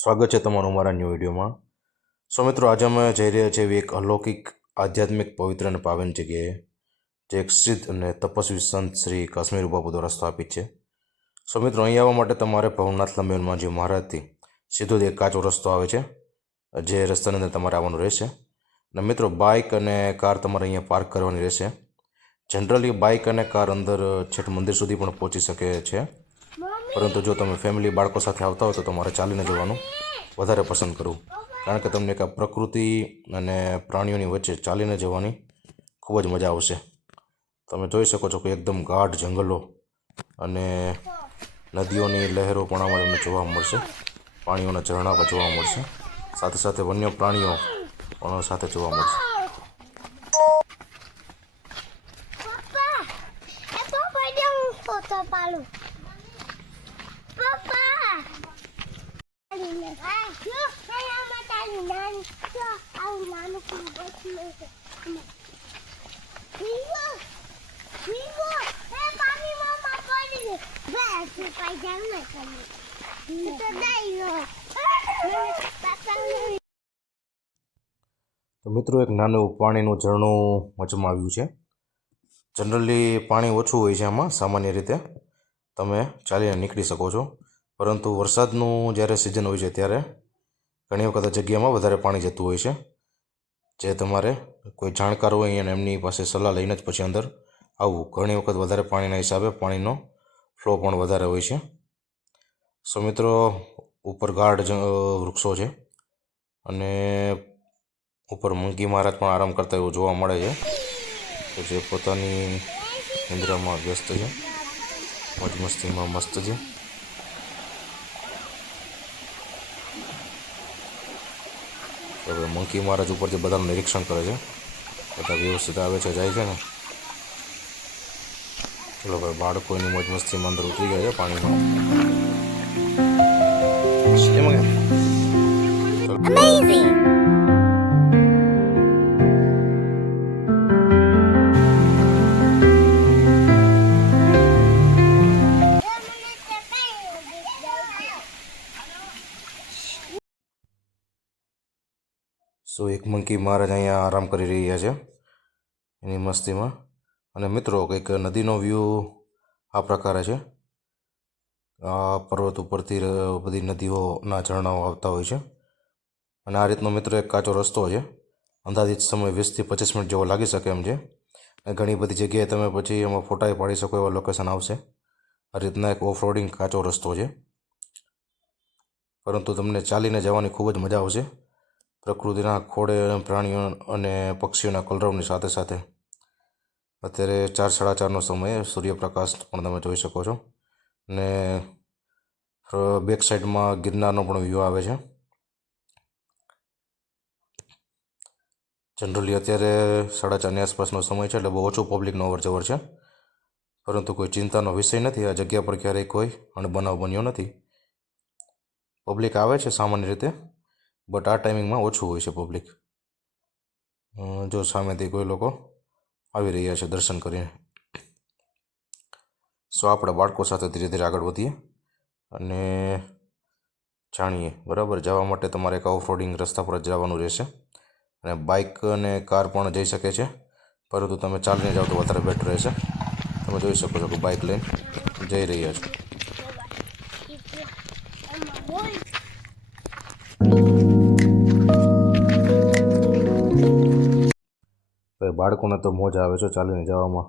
સ્વાગત છે તમારું મારા ન્યૂ વિડીયોમાં. સો મિત્રો, આજે અમે જઈ રહ્યા છીએ એક અલૌકિક આધ્યાત્મિક પવિત્ર અને પાવન જગ્યાએ, જે એક સિદ્ધ અને તપસ્વી સંત શ્રી કાશ્મીર બાપુ દ્વારા સ્થાપિત છે. સો મિત્રો, અહીં આવવા માટે તમારે ભવનાથ લંબેલમાંજી મહારાજથી સીધો જ એક કાચો રસ્તો આવે છે, જે રસ્તાની અંદર તમારે આવવાનું રહેશે. અને મિત્રો, બાઇક અને કાર તમારે અહીંયા પાર્ક કરવાની રહેશે. જનરલી બાઇક અને કાર અંદર છઠ મંદિર સુધી પણ પહોંચી શકે છે. પરંતુ જો તમે ફેમિલી બાળકો સાથે આવતા હો તો તમારે ચાલીને જવાનું વધારે પસંદ કરવું કારણ કે તમને એક પ્રકૃતિ અને પ્રાણીઓની વચ્ચે ચાલીને જવાની ખૂબ જ મજા આવશે તમે જોઈ શકો છો કે એકદમ ગાઢ જંગલો અને નદીઓની લહેરો પણ આમાં તમને જોવા મળશે પાણીઓના ઝરણા પણ જોવા મળશે સાથે સાથે વન્ય પ્રાણીઓ પણ સાથે જોવા મળશે Papá, તો મિત્રો, એક નાનું પાણીનું ઝરણું વચમાં આવ્યું છે. જનરલી પાણી ઓછું હોય છે આમાં, સામાન્ય રીતે. તમે ચાલીને નીકળી શકો છો. પરંતુ વરસાદનું જ્યારે સિઝન હોય છે ત્યારે ઘણી વખત જગ્યામાં વધારે પાણી જતું હોય છે. જે તમારે કોઈ જાણકાર હોય અને એમની પાસે સલાહ લઈને જ પછી અંદર આવવું. ઘણી વખત વધારે પાણીના હિસાબે પાણીનો ફ્લો પણ વધારે હોય છે. સો મિત્રો, ઉપર ગાઢ વૃક્ષો છે અને ઉપર મંકી મહારાજ પણ આરામ કરતા એવું જોવા મળે છે. જે પોતાની નિંદ્રામાં વ્યસ્ત છે, મોજ મસ્તીમાં મસ્ત છે. તો મંકી મહારાજ ઉપરથી બધાનું નિરીક્ષણ કરે છે, બધા વ્યવસ્થિત આવે છે, જાય છે ને ચલો ભાઈ, બાળકોની મોજ મસ્તી અંદર ઉતરી ગયા છે પાણીમાં Amazing. સો મહારાજ અહીંયા આરામ કરી રહ્યા છે. એની મસ્તીમાં. અને મિત્રો, કંઈક નદીનો વ્યૂ આ પ્રકારે છે. આ પર્વત ઉપરથી બધી નદીઓના ઝરણાઓ આવતા હોય છે. અને આ રીતનો મિત્રો એક કાચો રસ્તો છે. અંદાજિત સમય વીસથી પચીસ મિનિટ જેવો લાગી શકે એમ છે. અને ઘણી બધી જગ્યાએ તમે પછી એમાં ફોટાએ પાડી શકો એવા લોકેશન આવશે. આ રીતના એક ઓફ રોડિંગ કાચો રસ્તો છે. પરંતુ તમને ચાલીને જવાની ખૂબ જ મજા આવશે. પ્રકૃતિના ખોળે અને પ્રાણીઓ અને પક્ષીઓના કલરવની સાથે સાથે. અત્યારે ચાર સાડા ચારનો સમય, સૂર્યપ્રકાશ પણ તમે જોઈ શકો છો. અને બેક સાઈડમાં ગિરનારનો પણ વ્યૂ આવે છે. જનરલી અત્યારે સાડા ચારની આસપાસનો સમય છે, એટલે બહુ ઓછું પબ્લિકનો અવર જવર છે. પરંતુ કોઈ ચિંતાનો વિષય નથી, આ જગ્યા પર ક્યારેય કોઈ અણબનાવ બન્યો નથી. પબ્લિક આવે છે સામાન્ય રીતે. બટ આ ટાઈમિંગમાં ઓછું હોય છે પબ્લિક જો સામેથી કોઈ લોકો આવી રહ્યા છે દર્શન કરીને. સો આપણે બાળકો સાથે ધીરે ધીરે આગળ વધીએ અને જાણીએ, બરાબર? જવા માટે તમારે એક ઓફરોડિંગ રસ્તા પર જવાનું રહેશે. અને બાઇક અને કાર પણ જઈ શકે છે. પરંતુ તમે ચાલીને જાઓ તો વધારે બેટર રહેશે. તમે જોઈ શકો છો કે બાઇક લઈને જઈ રહ્યા છો. બાળકોને તો મોજ આવે છે ચાલીને જવામાં.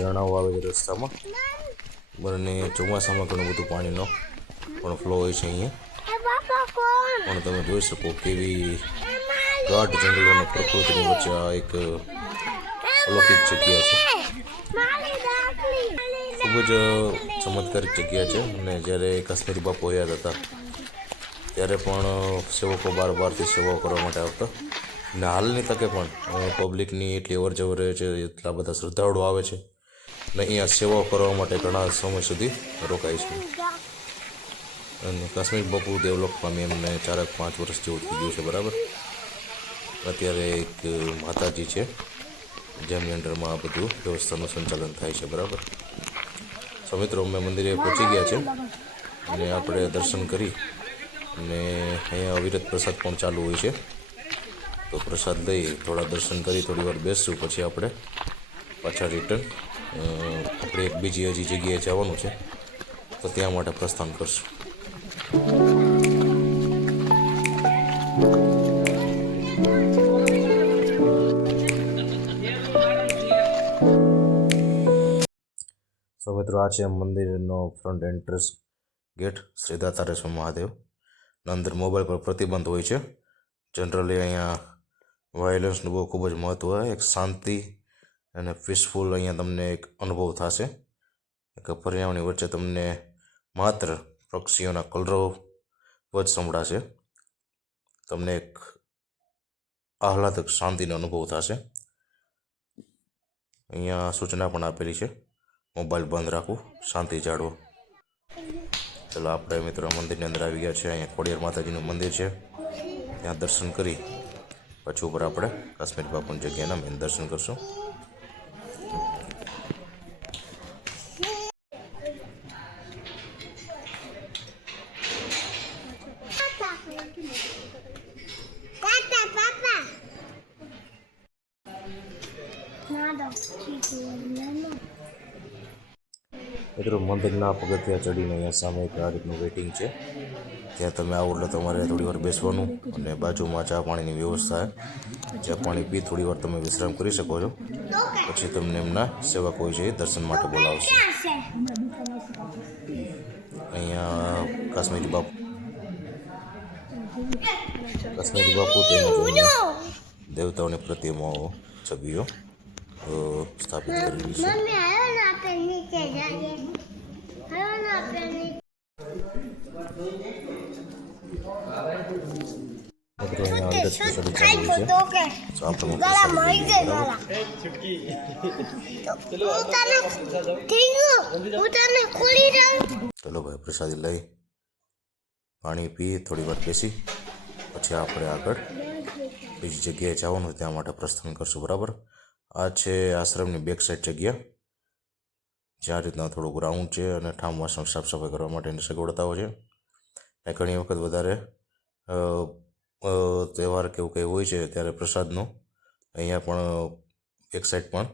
ઝરણાઓ આવે છે રસ્તામાં. અને ચોમાસામાં ઘણું બધું પાણીનો પણ ફ્લો હોય છે અહીંયા. પણ તમે જોઈ શકો કેવી ગાઢ જંગલો અને પ્રકૃતિની વચ્ચે આ એક અલૌકિક જગ્યા છે. ખૂબ જ ચમત્કારિક જગ્યા છે. અને જ્યારે કાશ્મીરી બાપુ યાદ હતા ત્યારે પણ સેવકો બાર બારથી સેવાઓ કરવા માટે આવતા. અને હાલની તકે પણ પબ્લિકની એટલી અવર જવર રહે છે એટલા બધા શ્રદ્ધાળુઓ આવે છે. અને અહીંયા સેવાઓ કરવા માટે ઘણા સમય સુધી રોકાય છે. અને કાશ્મીર બપુ ડેવલપ પામી એમને ચારક પાંચ વર્ષ જેવું થઈ ગયું છે, બરાબર? અત્યારે એક માતાજી છે, જેમની અંડરમાં આ બધું વ્યવસ્થાનું સંચાલન થાય છે, બરાબર? તો મિત્રો, અમે મંદિરે પહોંચી ગયા છે અને આપણે દર્શન કરી અને અહીંયા અવિરત પ્રસાદ પણ ચાલુ હોય છે. તો પ્રસાદ લઈ થોડા દર્શન કરી, થોડી વાર બેસશું, પછી આપણે પાછા રિટર્ન આપણે એક બીજી હજી જગ્યાએ જવાનું છે. તો ત્યાં માટે પ્રસ્થાન કરશું. સો મિત્રો, આ છે મંદિરનો front entrance gate Shri Datareshwar Mahadev. અંદર મોબાઈલ પર પ્રતિબંધ હોય છે. જનરલી અહીંયા વાયોલન્સનું બહુ ખૂબ જ મહત્ત્વ એક શાંતિ અને પીસફુલ અહીંયા તમને એક અનુભવ થશે. એક પર્યાવરણની વચ્ચે તમને માત્ર પક્ષીઓના કલરવ જ સંભળાશે. તમને એક આહલાદક શાંતિનો અનુભવ થશે. અહીંયા સૂચના પણ આપેલી છે. મોબાઈલ બંધ રાખો, શાંતિ જાળવો. ચલો, આપણે મિત્રો મંદિરની અંદર આવી ગયા છે અહીંયા ખોડિયાર માતાજીનું મંદિર છે. ત્યાં દર્શન કરી, પછી ઉપર આપણે કાશ્મીર બાપુની જગ્યાના મેન દર્શન કરશું. મિત્રો, મંદિરના પગથિયા ચડીને અહીંયા સામે એક આ રીતનું વેઇટિંગ છે. ત્યાં તમે આવો એટલે તમારે થોડી વાર બેસવાનું અને બાજુમાં ચા પાણીની વ્યવસ્થા ચા પાણી પી થોડી વાર તમે વિશ્રામ કરી શકો છો. પછી તમને એમના સેવકો છે એ દર્શન માટે બોલાવશે. અહીંયા કાશ્મીરી બાપુ કાશ્મીરી બાપુ તેમજ દેવતાઓની પ્રતિમાઓ, છબીઓ સ્થાપિત કરેલી છે. ચલો ભાઈ પ્રસાદી લઈ. પાણી પી થોડી વાર બેસી. પછી આપણે આગળ બીજી જગ્યાએ જવાનું ત્યાં માટે પ્રસ્થાન કરશું બરાબર? આ છે આશ્રમની બેક સાઈડ જગ્યા. જ્યાં રીતના થોડું ગ્રાઉન્ડ છે અને ઠામ વાસણ સાફ સફાઈ કરવા માટેની સગવડતાઓ છે. અને ઘણી વખત વધારે તહેવાર કે એવું કંઈ હોય છે ત્યારે પ્રસાદનો, અહીંયા પણ એક સાઈડ પણ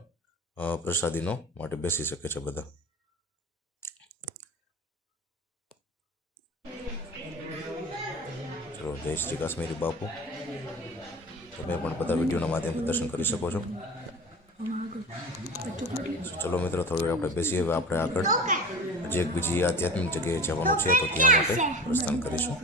પ્રસાદીનો માટે બેસી શકે છે બધા. ચલો, જય શ્રી કાશ્મીરી બાપુ. તમે પણ બધા વિડીયોના માધ્યમથી દર્શન કરી શકો છો. ચલો મિત્રો થોડી આપણે બેસીએ. હવે આપણે આગળ જે એક બીજી આધ્યાત્મિક જગ્યાએ જવાનું છે, તો ત્યાં માટે પ્રસ્થાન કરીશું.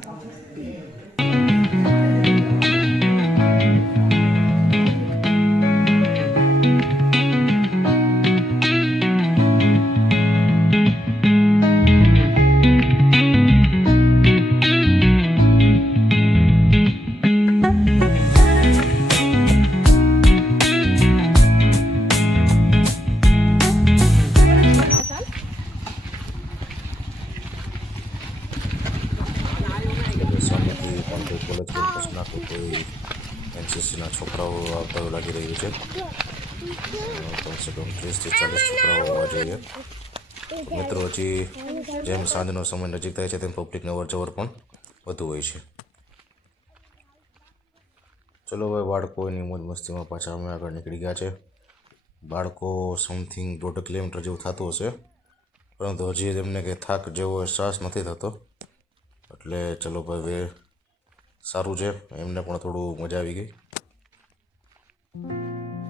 આવતા લાગી રહ્યું છે. કમસે કમ ત્રીસથી ચાલીસ છોકરાઓ હોવા જોઈએ. મિત્રો, હજી જેમ સાંજનો સમય નજીક થાય છે, તેમ પબ્લિકની અવર જવર પણ વધુ હોય છે. ચલો ભાઈ બાળકો એની મોજ મસ્તીમાં પાછા અમે આગળ નીકળી ગયા છે. બાળકો સમથિંગ દોઢ કિલોમીટર જેવું થતું હશે. પરંતુ હજી તેમને કંઈ થાક જેવો અહેસાસ નથી થતો. એટલે ચલો, ભાઈ સારું છે. એમને પણ થોડું મજા આવી ગઈ. Música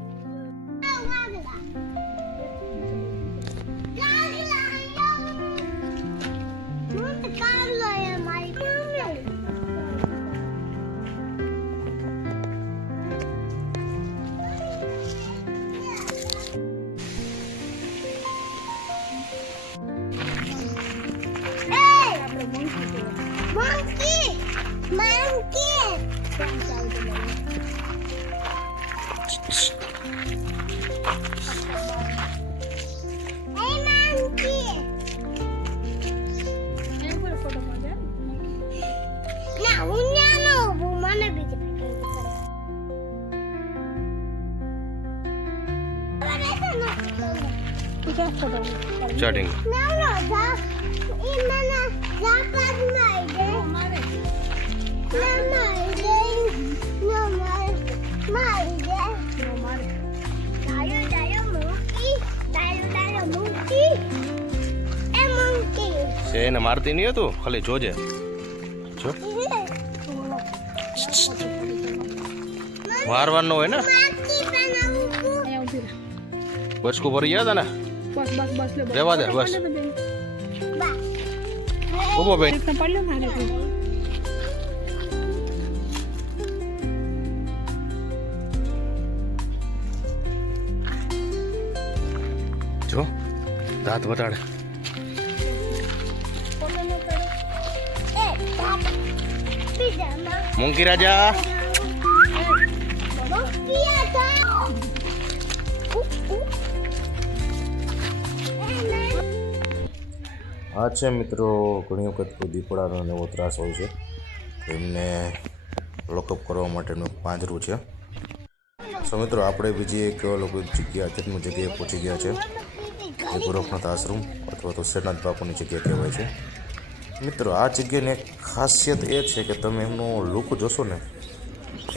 છે એને મારતી નહીં હતું? ખાલી જોજે. જો. નો હોય ને? બચકું ભરી ગયા હતા ને? બસ બસ બસ લે રહેવા દે, બસ. બા ઊભો બેન રીતના પડ્યો ને આ રીતે. જો દાંત વટાડે એ બાપ પીઝામાં મૂંગી રાજા મૂકી આ છે મિત્રો, ઘણી વખત કોઈ દીપડાનો એવો ત્રાસ હોય છે. એમને લોકઅપ કરવા માટેનું પાંજરું છે. સો મિત્રો, આપણે બીજી એક લોકો જગ્યા આધ્યાત્મિક જગ્યાએ પહોંચી ગયા છે. એ ગોરખનાથ આશ્રમ અથવા તો શ્રીનાથ બાપુની જગ્યા કહેવાય છે. મિત્રો, આ જગ્યાની એક ખાસિયત એ છે કે તમે એમનો લુક જોશો ને,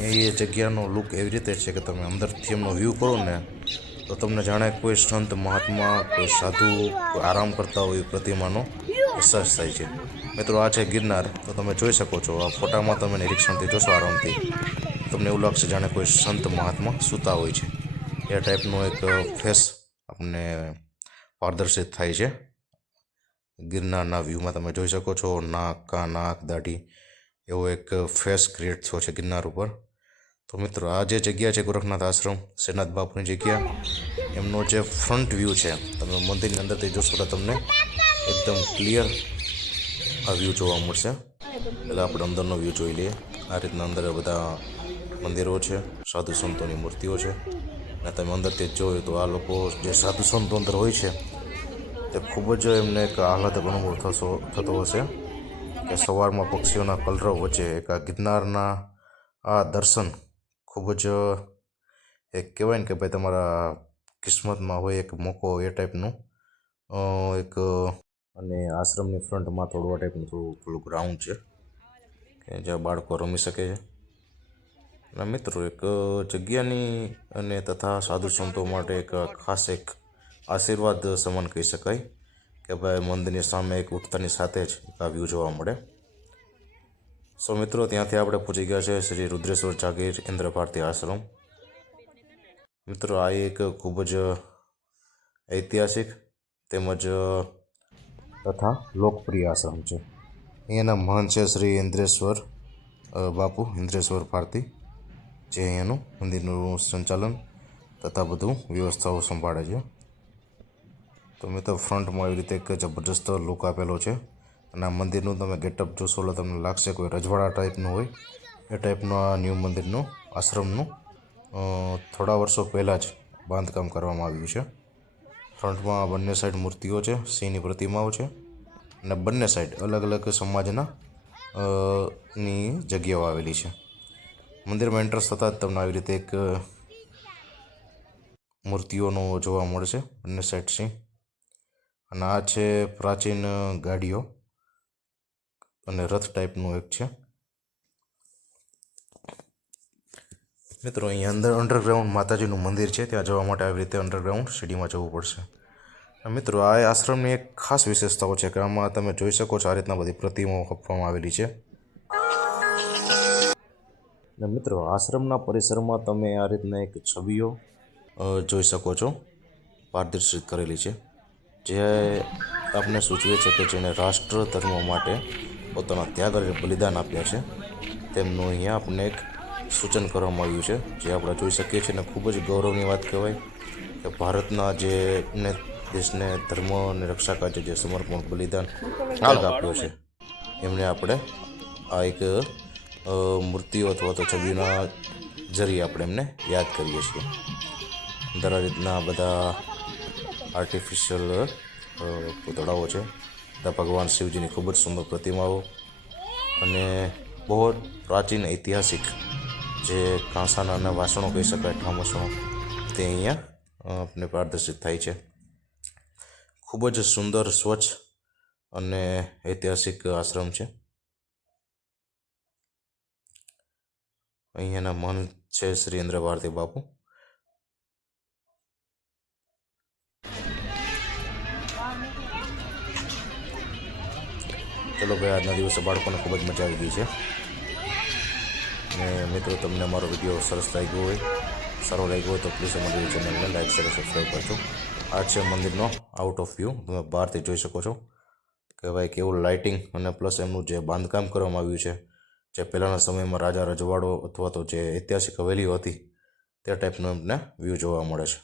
એ જગ્યાનો લુક એવી રીતે છે કે તમે અંદરથી એમનો વ્યૂ કરો ને તો તમને જાણે કોઈ સંત, મહાત્મા, કોઈ સાધુ આરામ કરતા હોય પ્રતિમાનો અહેસાસ થાય છે. મિત્રો, આ છે ગિરનાર. તો તમે જોઈ શકો છો, આ ફોટામાં તમે નિરીક્ષણથી જોશો આરામથી. તમને એવું લાગશે જાણે કોઈ સંત, મહાત્મા સૂતા હોય છે. એ ટાઈપનો એક ફેસ આપણને પારદર્શિત થાય છે. ગિરનારના વ્યૂમાં તમે જોઈ શકો છો, નાક કા નાક દાઢી. એવો એક ફેસ ક્રિએટ થયો છે ગિરનાર ઉપર. તો મિત્રો, આ જે જગ્યા છે ગોરખનાથ આશ્રમ, શ્રીનાથ બાપુની જગ્યા, એમનો જે ફ્રન્ટ વ્યૂ છે, તમે મંદિરની અંદરથી જોશો તો તમને એકદમ ક્લિયર આ વ્યૂ જોવા મળશે. એટલે આપણે અંદરનો વ્યૂ જોઈ લઈએ. આ રીતના અંદર બધા મંદિરો છે, સાધુ સંતોની મૂર્તિઓ છે. અને તમે અંદરથી જોયું તો આ લોકો જે સાધુ સંતો અંદર હોય છે, તે ખૂબ જ એમને એક આહલાદક અનુભવ થશો, થતો હશે. કે સવારમાં પક્ષીઓના કલરવ વચ્ચે એક આ ગિરનારના આ દર્શન ખૂબ જ એક કહેવાય ને કે ભાઈ તમારા કિસ્મતમાં હોય એક મોકો એ ટાઈપનું. એક, અને આશ્રમની ફ્રન્ટમાં થોડું આ ટાઈપનું થોડું પેલું ગ્રાઉન્ડ છે. કે જ્યાં બાળકો રમી શકે છે. અને મિત્રો, એક જગ્યાની અને તથા સાધુ સંતો માટે એક ખાસ એક આશીર્વાદ સમાન કહી શકાય. કે ભાઈ મંદિરની સામે એક ઉઠતાની સાથે જ આ વ્યૂ જોવા મળે. સો મિત્રો, ત્યાંથી આપણે પહોંચી ગયા છે શ્રી રુદ્રેશ્વર જાગીર ઇન્દ્ર ભારતી આશ્રમ. મિત્રો, આ એક ખૂબ જ ઐતિહાસિક તેમજ તથા લોકપ્રિય આશ્રમ છે. અહીંયાના મહાન છે શ્રી ઇન્દ્રેશ્વર બાપુ ઇન્દ્રેશ્વર ભારતી. જે અહીંયાનું મંદિરનું સંચાલન તથા બધું વ્યવસ્થાઓ સંભાળે છે. તો મિત્રો, ફ્રન્ટમાં એવી રીતે એક જબરજસ્ત લુક આપેલો છે. અને આ મંદિરનું તમે ગેટઅપ જોશો એટલે તમને લાગશે કોઈ રજવાડા ટાઈપનું હોય. એ ટાઈપનું આ ન્યૂ મંદિરનું આશ્રમનું. થોડા વર્ષો પહેલાં જ બાંધકામ કરવામાં આવ્યું છે. ફ્રન્ટમાં બંને સાઈડ મૂર્તિઓ છે, સિંહની પ્રતિમાઓ છે અને બંને સાઈડ અલગ અલગ સમાજના ની જગ્યાઓ આવેલી છે. મંદિરમાં એન્ટ્રન્સ થતાં જ તમને આવી રીતે એક મૂર્તિઓનો જોવા મળશે. બંને સાઈડ સિંહ. અને આ છે પ્રાચીન ગાડીઓ. અને રથ ટાઈપનું એક છે. મિત્રો, અહીંયા અંદર અંડરગ્રાઉન્ડ માતાજીનું મંદિર છે. ત્યાં જવા માટે આવી રીતે અંડરગ્રાઉન્ડ સીડીમાં જવું પડશે. મિત્રો, આ આશ્રમની એક ખાસ વિશેષતાઓ છે કે આમાં તમે જોઈ શકો છો આ રીતના બધી પ્રતિમાઓ આપવામાં આવેલી છે. અને મિત્રો, આશ્રમના પરિસરમાં તમે આ રીતના એક છબીઓ જોઈ શકો છો. પારદર્શિત કરેલી છે. જે આપને સૂચવે છે કે જેને રાષ્ટ્ર ધર્મ માટે પોતાના ત્યાગ અને બલિદાન આપ્યા છે. તેમનું અહીંયા આપણને એક સૂચન કરવામાં આવ્યું છે, જે આપણે જોઈ શકીએ છીએ અને ખૂબ જ ગૌરવની વાત કહેવાય કે ભારતના જે ને દેશને ધર્મ અને રક્ષા કાર્ય જે સમર્પણ, બલિદાન ત્યાગ આપ્યો છે. એમને આપણે આ એક મૂર્તિઓ અથવા તો છબીના જરીએ આપણે એમને યાદ કરીએ છીએ. અંદર રીતના બધા આર્ટિફિશિયલ પૂતળાઓ છે. બધા ભગવાન શિવજીની ખૂબ જ સુંદર પ્રતિમાઓ અને બહુ પ્રાચીન ઐતિહાસિક જે કાંસાના વાસણો કહી શકાય ઠામસણો તે અહીંયા આપણે પારદર્શિત થાય છે. ખૂબ જ સુંદર, સ્વચ્છ અને ઐતિહાસિક આશ્રમ છે. અહીંયાના મન છે શ્રી ઇન્દ્ર ભારતી બાપુ. ચલો ભાઈ આજના દિવસે બાળકોને ખૂબ જ મજા આવી ગઈ છે. અને મિત્રો, તમને અમારો વીડિયો સરસ લાગ્યો હોય, સારો લાગ્યો હોય તો પ્લીઝ અમારી ચેનલને લાઈક શેર સબસ્ક્રાઈબ કરજો. આ છે મંદિરનો આઉટ ઓફ વ્યૂ તમે બહારથી જોઈ શકો છો કે ભાઈ કેવું લાઇટિંગ અને પ્લસ એમનું જે બાંધકામ કરવામાં આવ્યું છે, જે પહેલાંના સમયમાં રાજા રજવાડો અથવા તો જે ઐતિહાસિક હવેલીઓ હતી, તે ટાઈપનો એમને વ્યૂ જોવા મળે છે.